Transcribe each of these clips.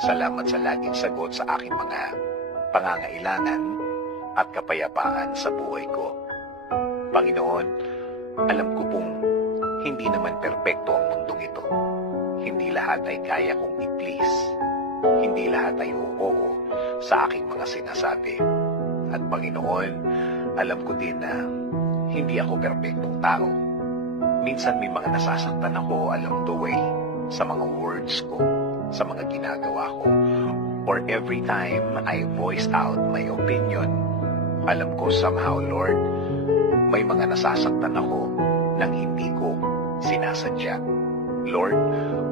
Salamat sa laging sagot sa aking mga pangangailangan at kapayapaan sa buhay ko. Panginoon, alam ko pong hindi naman perpekto ang mundong ito. Hindi lahat ay kaya kong i-please. Hindi lahat ay oo sa aking mga sinasabi. At Panginoon, alam ko din na hindi ako perpektong tao. Minsan may mga nasasaktan ako along the way sa mga words ko, sa mga ginagawa ko, or every time I voice out my opinion. Alam ko somehow, Lord, may mga nasasaktan ako nang hindi ko sinasadya. Lord,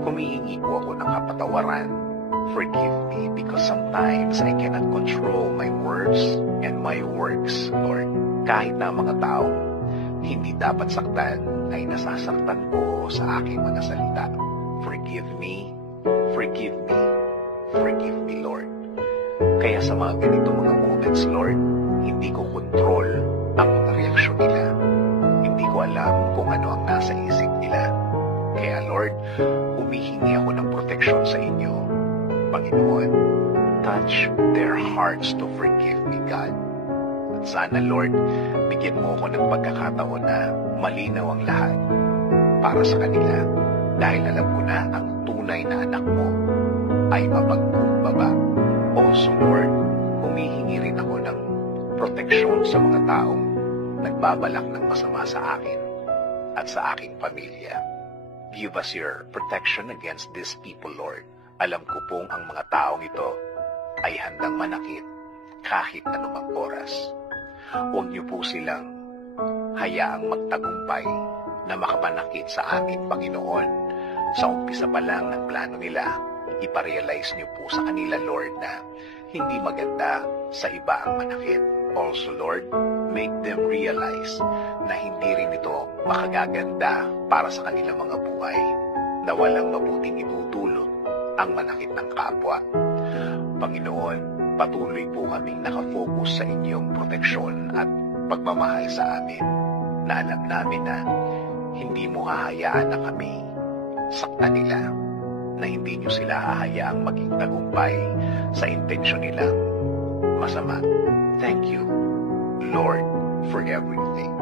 humihingi po ako ng kapatawaran. Forgive me because sometimes I cannot control my words and my works, Lord. Kahit na mga tao hindi dapat saktan ay nasasaktan ko sa aking mga salita. Forgive me, forgive me, forgive me, Lord. Kaya sa mga ganito mga moments, Lord, hindi ko kontrol ang mga reaksyon nila. Hindi ko alam kung ano ang nasa isip nila. Kaya Lord, humihingi ako ng proteksyon sa inyo. Panginoon, touch their hearts to forgive me, God. At sana, Lord, bigyan mo ako ng pagkakataon na malinaw ang lahat para sa kanila. Dahil alam ko na ang tunay na anak mo ay mapagkumbaba. Also, Lord, humihingi rin ako ng proteksyon sa mga taong nagbabalak ng masama sa akin at sa aking pamilya. Give us your protection against these people, Lord. Alam ko pong ang mga taong ito ay handang manakit kahit anumang oras. Huwag niyo po silang hayaang magtagumpay na makapanakit sa amin, Panginoon. Sa umpisa pa lang ng plano nila, iparealize niyo po sa kanila, Lord, na hindi maganda sa iba ang manakit. Also, Lord, make them realize na hindi rin ito makagaganda para sa kanilang mga buhay, na walang mabuting itutulot ang manakit ng kapwa. Panginoon, patuloy po kaming nakafocus sa inyong proteksyon at pagmamahal sa amin, na alam namin na hindi mo hahayaan na kami saktan nila, na hindi nyo sila hahayaang maging tagumpay sa intensyon nilang masama. Thank you, Lord, for everything.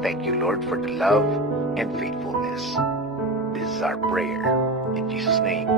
Thank you, Lord, for the love and faithfulness. This is our prayer. In Jesus' name,